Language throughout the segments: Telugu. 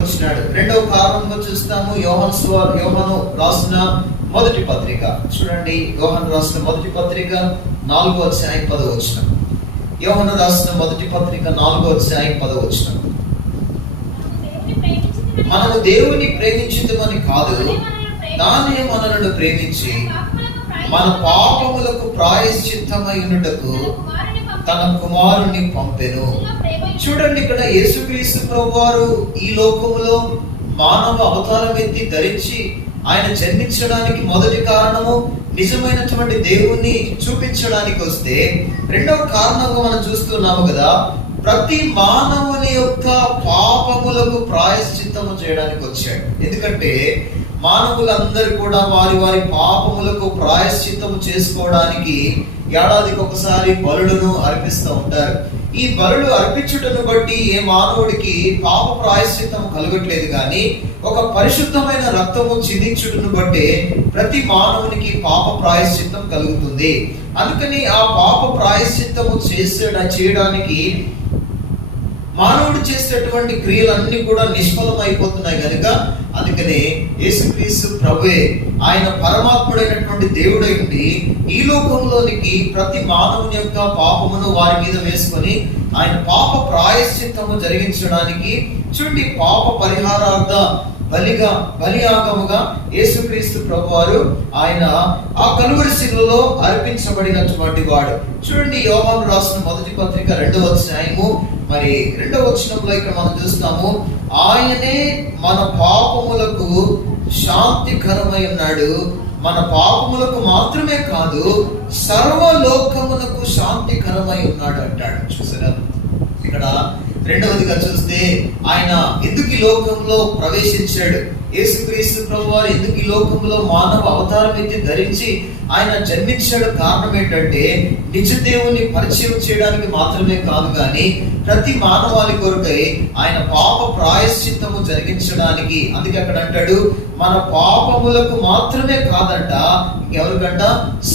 రెండవ కారణంగా చూస్తాము యోహాను రాసిన మొదటి పత్రిక. చూడండి, యోహాను రాసిన మొదటి పత్రిక 4వ అధ్యాయం 10వ వచనం. యోహాను రాసిన మొదటి పత్రిక 4వ అధ్యాయం 10వ వచనం. మనము దేవుని ప్రేమించుదామని కాదు, తానే మనలను ప్రేమించి మన పాపములకు ప్రాయశ్చిత్తమయుటకు తన కుమారుని పంపెను. చూడండి, ఇక్కడ యేసుక్రీస్తు ప్రభువారు ఈ లోకములో మానవ అవతారం ఎత్తి ధరించి ఆయన జన్మించడానికి మొదటి కారణము నిజమైనటువంటి దేవుణ్ణి చూపించడానికి వస్తే, రెండవ కారణంగా మనం చూస్తున్నాము కదా, ప్రతి మానవుని యొక్క పాపములకు ప్రాయశ్చిత్తము చేయడానికి వచ్చాడు. ఎందుకంటే మానవులందరూ కూడా వారి వారి పాపములకు ప్రాయశ్చిత్తము చేసుకోవడానికి ఏడాదికి ఒకసారి బలులను అర్పిస్తూ ఉంటారు. ఈ బలులు అర్పించుటను బట్టి ఏ మానవుడికి పాప ప్రాయశ్చిత్తం కలగట్లేదు, కానీ ఒక పరిశుద్ధమైన రక్తము చిందించుటను బట్టి ప్రతి మానవునికి పాప ప్రాయశ్చిత్తం కలుగుతుంది. అందుకని ఆ పాప ప్రాయశ్చిత్తము చేయడానికి మానవుడు చేసేటువంటి క్రియలన్నీ కూడా నిష్ఫలం అయిపోతున్నాయి కనుక, అందుకనే యేసుక్రీస్తు ప్రభువే ఆయన పరమాత్ముడైనటువంటి దేవుడై ఉండి ఈ లోకంలోనికి ప్రతి మానవుని యొక్క పాపమును వారి మీద వేసుకొని ఆయన పాప ప్రాయశ్చిత్తము జరిగించడానికి, చూడండి, పాప పరిహారార్థ బలియాగముగా యేసుక్రీస్తు ప్రభువారు ఆయన ఆ కలువరి శిలువలో అర్పించబడినటువంటి వాడు. చూడండి, యోహాను రాసిన మొదటి పత్రిక 2వ అధ్యాయము 2వ వచనంలో ఇక్కడ మనం చూస్తాము, ఆయనే మన పాపములకు శాంతికరమై ఉన్నాడు. మన పాపములకు మాత్రమే కాదు, సర్వలోకములకు శాంతికరమై ఉన్నాడు అంటాడు. చూసారా, ఇక్కడ రెండవదిగా చూస్తే ఆయన ఎందుకు ఈ లోకంలో ప్రవేశించాడు, యేసుక్రీస్తు ప్రభువారు ఎందుకు ఈ లోకంలో మానవ అవతారం ఎత్తి ధరించి ఆయన జన్మించాడు. కారణం ఏంటంటే నిజ దేవుని పరిచయం చేయడానికి మాత్రమే కాదు, కానీ ప్రతి మానవాళి కొరకై ఆయన పాప ప్రాయశ్చిత్తము జరిగించడానికి. అందుకే అక్కడ అంటాడు, మన పాపములకు మాత్రమే కాదంట, ఎవరికంట,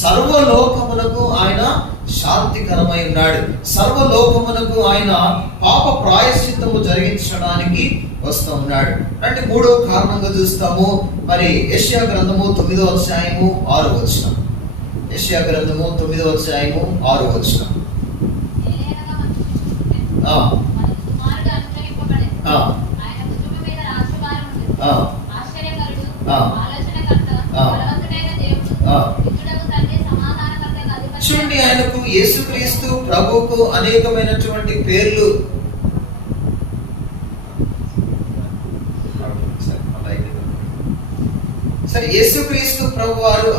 సర్వలోకములకు ఆయన శాంతికరమై ఉన్నాడు. సర్వలోకమునకు ఆయన పాప ప్రాయశ్చిత్తము జరిగించడానికి వస్తూ ఉన్నాడు. అంటే మూడవ కారణంగా చూస్తాము, యెషయా గ్రంథము 9వ అధ్యాయము 6వ వచనం. యెషయా గ్రంథము 9వ అధ్యాయము 6వ వచనం. చూడండి, ఆయనకు యేసుక్రీస్తు ప్రభువుకు అనేకమైనటువంటి పేర్లు. సరే, యేసుక్రీస్తు ప్రభువారు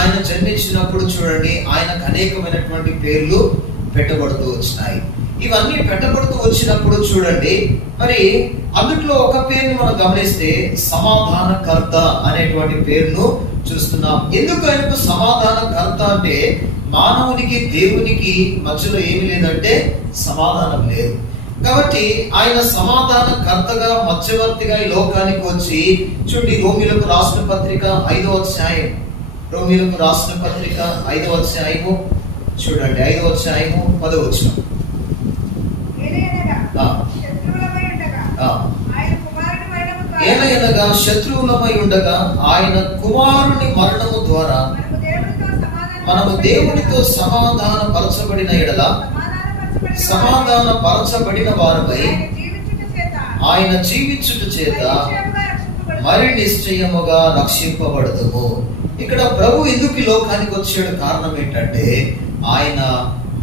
ఆయన జన్మించినప్పుడు చూడండి, ఆయనకు అనేకమైనటువంటి పేర్లు పెట్టబడుతూ వచ్చినాయి. ఇవన్నీ పెట్టబడుతూ వచ్చినప్పుడు చూడండి, అందుట్లో ఒక పేరుని మనం గమనిస్తే సమాధానకర్త అనేటువంటి పేరును చూస్తున్నాం. ఎందుకు ఆయనకు సమాధానకర్త అంటే, మానవునికి దేవునికి మధ్యలో ఏమి లేదంటే సమాధానం లేదు కాబట్టి ఆయన సమాధానకర్తగా మధ్యవర్తిగా ఈ లోకానికి వచ్చి, చూడండి, రోమీయులకు రాసిన పత్రిక 5వ అధ్యాయం, రోమీయులకు రాసిన పత్రిక 5వ అధ్యాయము చూడండి, 5వ అధ్యాయము 10వ వచనం. ఏలయనగా శత్రువులమై ఉండగా ఆయన కుమారుని మరణము ద్వారా మనము దేవునితో సమాధాన పరచబడిన ఎడల సమాధాన పరచబడిన వారమై ఆయన జీవించుట చేత మరి నిశ్చయముగా రక్షింపబడదుము. ఇక్కడ ప్రభు ఎందుకు ఈ లోకానికి వచ్చాడు, కారణం ఏంటంటే ఆయన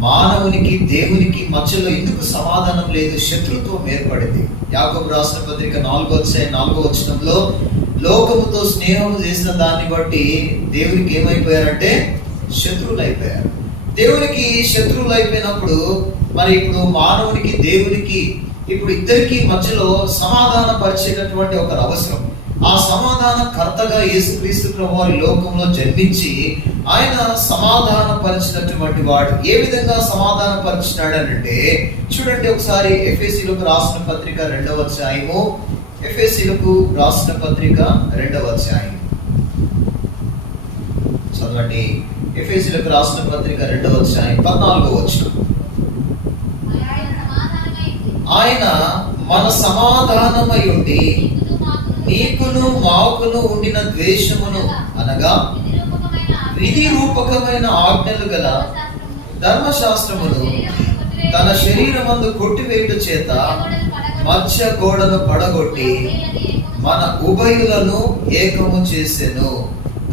మానవునికి దేవునికి మధ్యలో ఎందుకు సమాధానం లేదు, శత్రుత్వం ఏర్పడింది. యాకోబు రాసిన పత్రిక 4వ అధ్యాయం 4వ వచనంలో, లోకముతో స్నేహం చేసిన దాన్ని బట్టి దేవునికి ఏమైపోయారంటే శత్రువులు అయిపోయారు. దేవునికి శత్రువులు అయిపోయినప్పుడు ఇప్పుడు మానవునికి దేవునికి ఇప్పుడు ఇద్దరికి మధ్యలో సమాధాన పరిచేటటువంటి ఒక అవసరం. ఆ సమాధాన కర్తగా యేసుక్రీస్తు ప్రభువారు లోకంలో జన్మించి ఆయన సమాధాన పరిచినటువంటి వాడు. ఏ విధంగా సమాధాన పరిచినాడనంటే, చూడండి ఒకసారి ఎఫెసీయులకు రాసిన పత్రిక 2వ అధ్యాయము, ఎఫెసీయులకు రాసిన పత్రిక 2వ అధ్యాయం చదవండి. ఎఫెసీయులకు రాసిన పత్రిక 2వ అధ్యాయం 14వ వచనం. ఆయన మన సమాధానమై ఉండి నీకును మాకును ఉండిన ద్వేషమును అనగా విధి రూపకమైన ఆజ్ఞలు గల ధర్మశాస్త్రమును తన శరీరమందు కొట్టివేయుట చేత మధ్య గోడను పడగొట్టి మన ఉభయులను ఏకము చేసెను.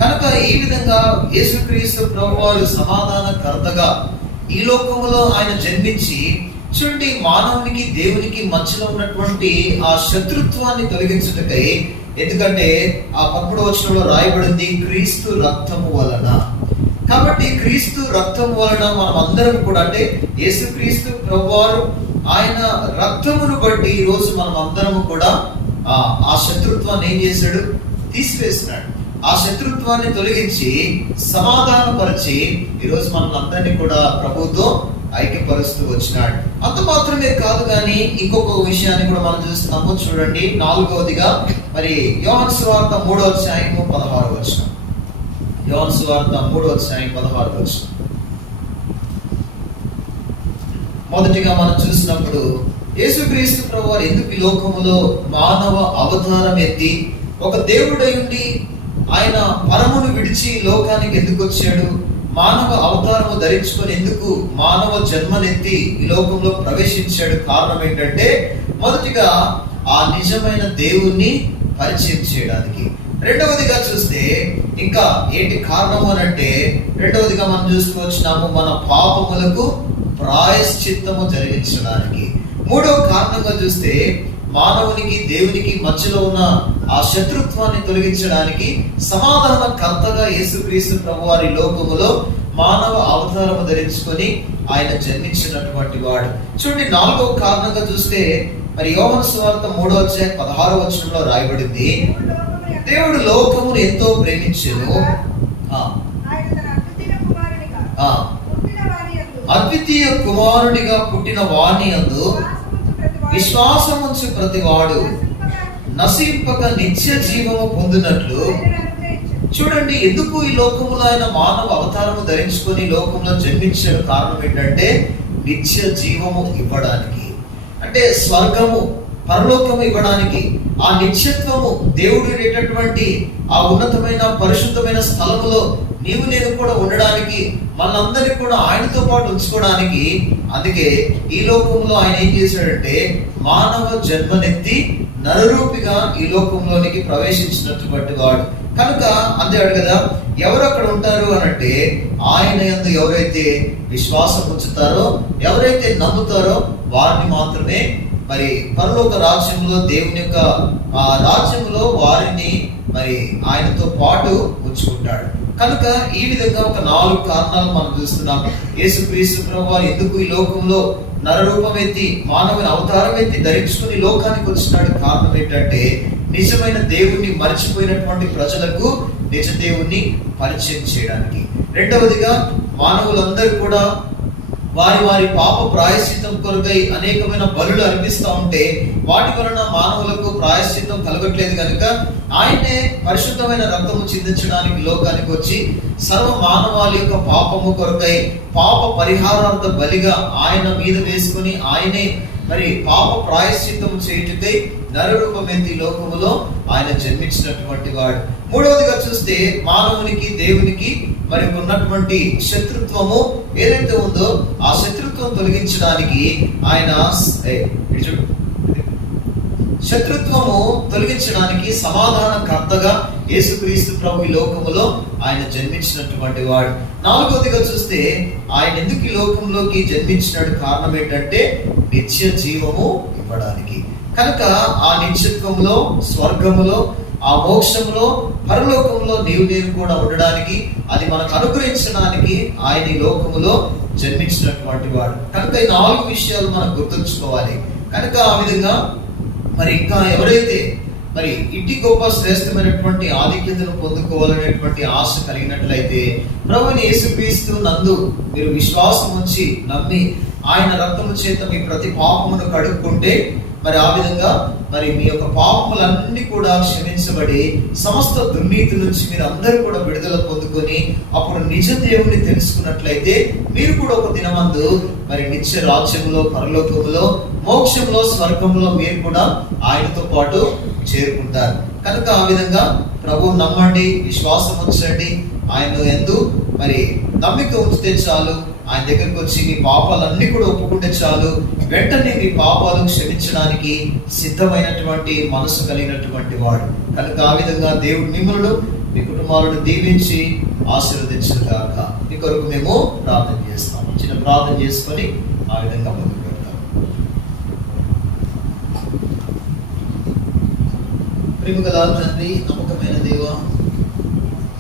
కనుక ఈ విధంగా యేసుక్రీస్తు ప్రభువారు సమాధానకర్తగా ఈ లోకములో ఆయన జన్మించి చూడండి, మానవునికి దేవునికి మధ్యలో ఉన్నటువంటి ఆ శత్రుత్వాన్ని తొలగించుటకై, ఎందుకంటే ఆ 11వ వచనంలో రాయబడింది క్రీస్తు రక్తము వలన. కాబట్టి క్రీస్తు రక్తము వలన మనం అందరం కూడా, అంటే యేసుక్రీస్తు ప్రభువారు ఆయన రక్తమును బట్టి ఈ రోజు మనం అందరము కూడా ఆ శత్రుత్వాన్ని ఏం చేశాడు? తీసివేసినాడు. ఆ శత్రుత్వాన్ని తొలగించి సమాధానపరిచి ఈరోజు మనల్ని కూడా ప్రభుతో ఐక్యపరుస్తూ వచ్చినాడు. అంత మాత్రమే కాదు కానీ ఇంకొక విషయాన్ని కూడా మనం చూస్తున్నాము. చూడండి, 4వదిగా మరి యోహాను సువార్త 3వ అధ్యాయము 16వ వచనం. యోహాను సువార్త 3వ అధ్యాయం 16వ వచనం. మొదటిగా మనం చూసినప్పుడు యేసుక్రీస్తు ప్రభువారు ఎందుకు ఈ లోకములో మానవ అవతారం ఎత్తి, ఒక దేవుడై ఉండి ఆయన పరమును విడిచి లోకానికి ఎందుకు వచ్చాడు? మానవ అవతారము ధరించుకొని ఎందుకు మానవ జన్మనెత్తి ఈ లోకంలో ప్రవేశించాడు? కారణం ఏంటంటే, మొదటిగా ఆ నిజమైన దేవుణ్ణి పరిచయం చేయడానికి. రెండవదిగా చూస్తే ఇంకా ఏంటి కారణము అని అంటే, రెండవదిగా మనం చూస్తూ వచ్చినాము మన పాపములకు ప్రాయశ్చిత్తము జరిగించడానికి. మూడవ కారణంగా చూస్తే మానవునికి దేవునికి మధ్యలో ఉన్న ఆ శత్రుత్వాన్ని తొలగించడానికి సమాధానకర్తగా యేసుక్రీస్తు ప్రభువారి లోకములో మానవ అవతారము ధరించుకొని ఆయన జన్మించినటువంటి వాడు. చూడండి, 4వ కారణంగా చూస్తే మరి యోహాను సువార్త 3వ అధ్యాయం 16వ వచనంలో రాయబడింది, దేవుడు లోకమును ఎంతో ప్రేమించెను, అద్వితీయ కుమారునిగా పుట్టిన వాని యందు విశ్వాసముంచు ప్రతివాడు నశింపక నిత్య జీవము పొందినట్లు. చూడండి, ఎందుకు ఈ లోకములో ఆయన మానవ అవతారము ధరించుకొని లోకంలో జన్మించిన కారణం ఏంటంటే నిత్య జీవము ఇవ్వడానికి, అంటే స్వర్గము పరలోకము ఇవ్వడానికి, ఆ నిత్యత్వము దేవుడు అనేటటువంటి ఆ ఉన్నతమైన పరిశుద్ధమైన స్థలములో నీవు నేను కూడా ఉండడానికి, మనందరినీ కూడా ఆయనతో పాటు ఉంచుకోవడానికి. అందుకే ఈ లోకంలో ఆయన ఏం చేశాడంటే మానవ జన్మనెత్తి నరరూపిగా ఈ లోకంలోనికి ప్రవేశించినటువంటి వాడు. కనుక అంతేవాడు కదా, ఎవరు అక్కడ ఉంటారు అనంటే ఆయన యందు ఎవరైతే విశ్వాసం ఉంచుతారో, ఎవరైతే నమ్ముతారో వారిని మాత్రమే మరి పరలోక రాజ్యంలో, దేవుని యొక్క ఆ రాజ్యంలో వారిని మరి ఆయనతో పాటు ఉంచుకుంటాడు. కనుక ఈ విధంగా ఒక 4 కారణాలు మనం చూస్తున్నాం. యేసుక్రీస్తు ప్రభువారు ఎందుకు ఈ లోకంలో నరరూపం ఎత్తి మానవుని అవతారం ఎత్తి ధరించుకుని లోకానికి వచ్చినాడు? కారణం ఏంటంటే నిజమైన దేవుణ్ణి మర్చిపోయినటువంటి ప్రజలకు నిజ దేవుణ్ణి పరిచయం చేయడానికి. రెండవదిగా మానవులందరూ కూడా వారి వారి పాప ప్రాయశ్చిత్తం కొరకై అనేకమైన బలులు అర్పిస్తూ ఉంటే వాటి వలన మానవులకు ప్రాయశ్చిత్తం కలగట్లేదు కనుక ఆయనే పరిశుద్ధమైన రక్తము చిందించడానికి లోకానికి వచ్చి సర్వ మానవాళి యొక్క పాపము కొరకై పాప పరిహారార్థ బలిగా ఆయన మీద వేసుకుని ఆయనే మరి పాప ప్రాయశ్చిత్తం చేయుటకై నరరూపమెత్తి లోకములో ఆయన జన్మించినటువంటి వాడు. మూడవదిగా చూస్తే మానవునికి దేవునికి మరి ఉన్నటువంటి శత్రుత్వము ఏదైతే ఉందో ఆ శత్రుత్వం తొలగించడానికి ఆయన సమాధానకర్తగా యేసుక్రీస్తు ప్రభు ఈ లోకములో ఆయన జన్మించినటువంటి వాడు. నాలుగవదిగా చూస్తే ఆయన ఎందుకు ఈ లోకంలోకి జన్మించినాడు? కారణం ఏంటంటే నిత్య జీవము ఇవ్వడానికి. కనుక ఆ నిత్యత్వంలో, స్వర్గములో, ఆ మోక్షంలో, పరలోకంలో నీవు నేను కూడా ఉండడానికి, అది మనకు అనుగ్రహించడానికి ఆయన ఈ లోకములో జన్మించినటువంటి వాడు. కనుక ఈ 4 విషయాలు మనం గుర్తుంచుకోవాలి. కనుక ఆ విధంగా మరి ఇంకా ఎవరైతే మరి ఇంటి గొప్ప శ్రేష్టమైనటువంటి ఆధిక్యతను పొందుకోవాలనేటువంటి ఆశ కలిగినట్లయితే ప్రభువుని యేసుక్రీస్తు నందు మీరు విశ్వాసం ఉంచి నమ్మి ఆయన రక్తము చేత మీ ప్రతి పాపమును కడుక్కుంటే మరి ఆ విధంగా మరి మీ యొక్క పాపములన్నీ కూడా క్షమించబడి సమస్త దుర్నీతి నుంచి మీరు అందరూ కూడా విడుదల పొందుకొని అప్పుడు నిజ దేవుని తెలుసుకున్నట్లయితే మీరు కూడా ఒక దినమందు మరి నిత్య రాజ్యములో, పరలోకములో, మోక్షంలో, స్వర్గంలో మీరు కూడా ఆయనతో పాటు చేరుకుంటారు. కనుక ఆ విధంగా ప్రభువు నమ్మండి, విశ్వాసం ఉంచండి. ఆయన యందు మరి నమ్మిక ఉంచితే చాలు. ఆయన దగ్గరికి వచ్చి మీ పాపాలన్నీ కూడా ఒప్పుకుంటే చాలు. వెంటనే మీ పాపాలు క్షమించడానికి సిద్ధమైనటువంటి మనసు కలిగినటువంటి వాడు. కనుక ఆ విధంగా దేవుడు మిమ్మల్ని, మీ కుటుంబాలను దీవించి ఆశీర్వదించును గాక. మీ కొరకు మేము ప్రార్థన చేస్తాం. చిన్న ప్రార్థన చేసుకొని ఆ విధంగా ముందుకు వెళ్తాం. ప్రేమగల తండ్రి, నమ్మకమైన దేవా,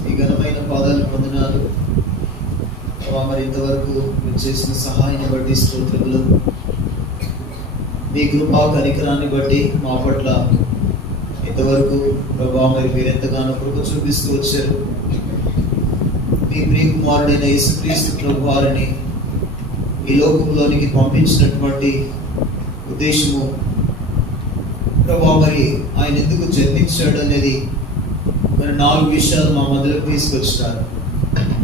ఈ ఘనమైన పాదాలు పొందినారు. మరి ఇంతవరకు మీరు చేసిన సహాయాన్ని బట్టి స్తోత్రములు. మీ కృపా కనికరాన్ని బట్టి మా పట్ల ఇంతవరకు ప్రభా మరి మీరు ఎంతగానో కృప చూపిస్తూ వచ్చారు. మీ ప్రియకుమారుడైన యేసుక్రీస్తు ప్రభు వారిని ఈ లోకంలోనికి పంపించినటువంటి ఉద్దేశము ప్రభా మరి ఆయన ఎందుకు జన్మించాడు అనేది మరి 4 విషయాలు మా మధ్యలో తీసుకొచ్చినారు.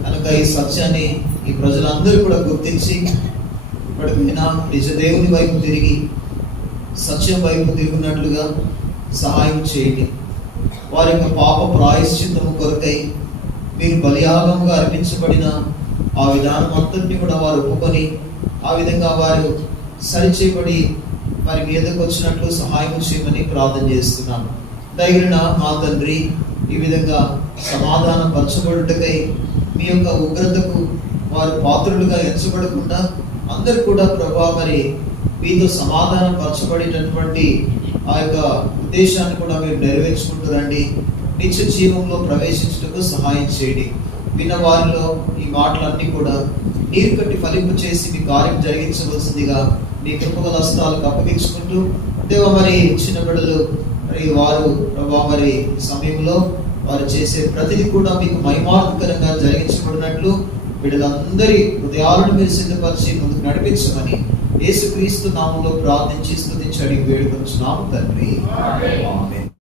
కనుక ఈ సత్యాన్ని ఈ ప్రజలందరూ కూడా గుర్తించి ఇప్పటికైనా నిజ దేవుని వైపు తిరిగి సత్యం వైపు తిరుగునట్లుగా సహాయం చేయండి. వారి యొక్క పాప ప్రాయశ్చిత్తము కొరకై మీరు బలియాగముగా అర్పించబడిన ఆ విధానం అంతటిని కూడా వారు ఒప్పుకొని ఆ విధంగా వారు సరిచేయబడి వారి మీదకు వచ్చినట్లు సహాయం చేయమని ప్రార్థన చేస్తున్నాను. దైవన మా తండ్రి, ఈ విధంగా సమాధాన పరచబడుటకై మీ యొక్క ఉగ్రతకు వారు పాత్రులుగా ఎంచబడకుండా అందరూ కూడా ప్రభా మరి మీతో సమాధాన పరచబడేటటువంటి ఆ యొక్క ఉద్దేశాన్ని కూడా మీరు నెరవేర్చుకుంటూ రండి. నిత్య జీవంలో ప్రవేశించుటకు సహాయం చేయండి. విన్న వారిలో ఈ మాటలన్నీ కూడా నీరు కట్టి ఫలింపు చేసి మీ కార్యం జరిగించవలసిందిగా మీ కృపగల హస్తాలకు అప్పగించుకుంటూ దేవ మరి చిన్న బిడ్డలు మరి వారు ప్రభా మరి సమయంలో వారు చేసే ప్రతిదీ కూడా మీకు మహిమార్థకరంగా జరిగించబడినట్లు బిడ్డలందరి హృదయాలను మీరు సిద్ధపరిచి ముందుకు నడిపించమని యేసుక్రీస్తు నామములో ప్రార్థించి స్తుతించి అడిగి వేడుకొంచున్నాము తండ్రి. ఆమేన్.